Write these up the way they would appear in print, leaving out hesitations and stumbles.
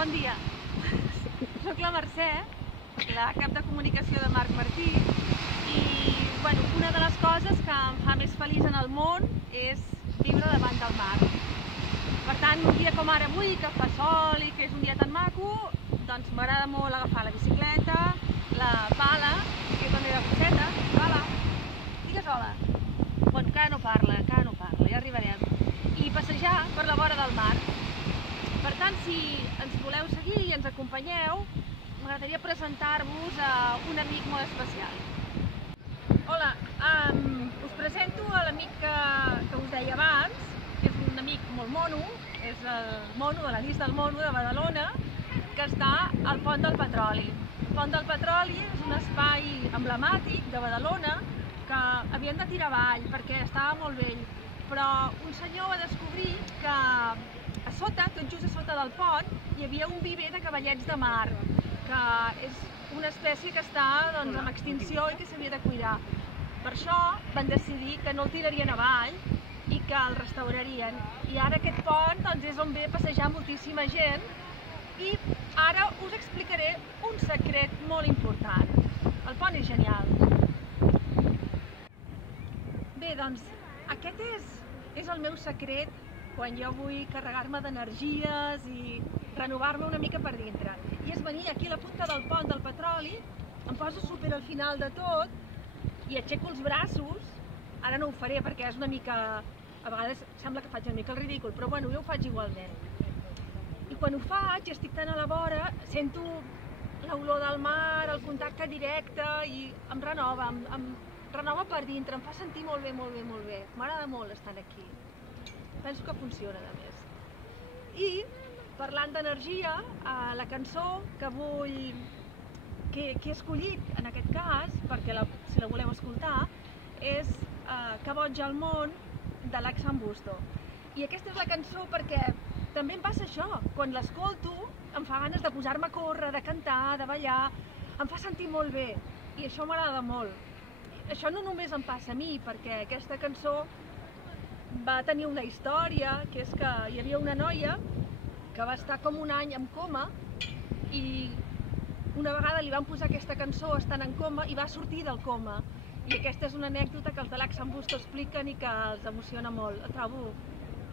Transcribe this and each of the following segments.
Bon dia. Soc la Mercè, la cap de comunicació de Marc Martí i una de les coses que em fa més feliç en el món és viure davant del mar. Per tant, un dia com ara avui, que fa sol i que és un dia tan maco, doncs m'agrada molt agafar la bicicleta, la pala, que és la meva coseta, pala, digues hola. Bueno, encara no parla, ja arribarem. I passejar per la vora del mar. Per tant, si ens voleu seguir i ens acompanyeu, m'agradaria presentar-vos a un amic molt especial. Hola, us presento a l'amic que us deia abans. És un amic molt mono, és el mono de l'Anís del Mono de Badalona, que està al Pont del Petroli. El Pont del Petroli és un espai emblemàtic de Badalona que havien de tirar avall perquè estava molt vell, però un senyor va descobrir que a sota, tot just a sota del pont, hi havia un viver de cavallets de mar, que és una espècie que està en extinció i que s'havia de cuidar. Per això van decidir que no el tirarien avall i que el restaurarien. I ara aquest pont és on ve a passejar moltíssima gent i ara us explicaré un secret molt important. El pont és genial. Bé, doncs, aquest és el meu secret quan jo vull carregar-me d'energies i renovar-me una mica per dintre. I és venir aquí a la punta del Pont del Petroli, em poso super al final de tot i aixeco els braços. Ara no ho faré perquè és una mica... A vegades sembla que faig una mica el ridícul, però bueno, jo ho faig igualment. I quan ho faig i estic tan a la vora, sento l'olor del mar, el contacte directe i em renova, em renova per dintre, em fa sentir molt bé, molt bé, molt bé. M'agrada molt estar aquí. Penso que funciona, a més. I, parlant d'energia, la cançó que he escollit en aquest cas, perquè si la voleu escoltar, és Que boig el món, de l'Axan Busto. I aquesta és la cançó perquè també em passa això. Quan l'escolto em fa ganes de posar-me a córrer, de cantar, de ballar. Em fa sentir molt bé i això m'agrada molt. Això no només em passa a mi, perquè aquesta cançó va tenir una història, que és que hi havia una noia que va estar com un any en coma i una vegada li van posar aquesta cançó estant en coma i va sortir del coma. I aquesta és una anècdota que els de l'Axan Busto expliquen i que els emociona molt. La trobo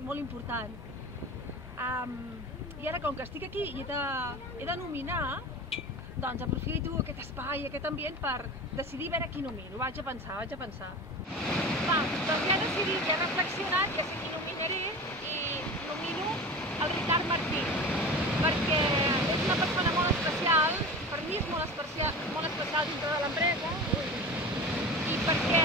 molt important. I ara, com que estic aquí i he de nominar, doncs aprofito aquest espai, aquest ambient per decidir a veure qui nomino. Vaig a pensar. Va, doncs ja he decidit, ja he reflexionat, ja sé qui nominaré i nomino el Ricard Martí, perquè és una persona molt especial, per mi és molt especial dintre de l'empresa, i perquè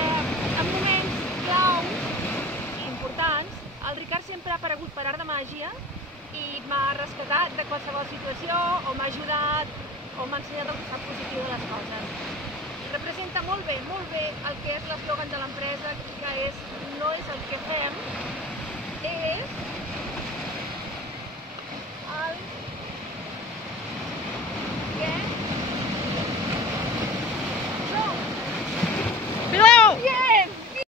en moments clau i importants el Ricard sempre ha aparegut per art de màgia i m'ha rescatat de qualsevol situació o m'ha ajudat o m'ha ensenyat el costat positiu de les coses. Representa molt bé el que és l'eslògan de l'empresa, que és no és el que fem, és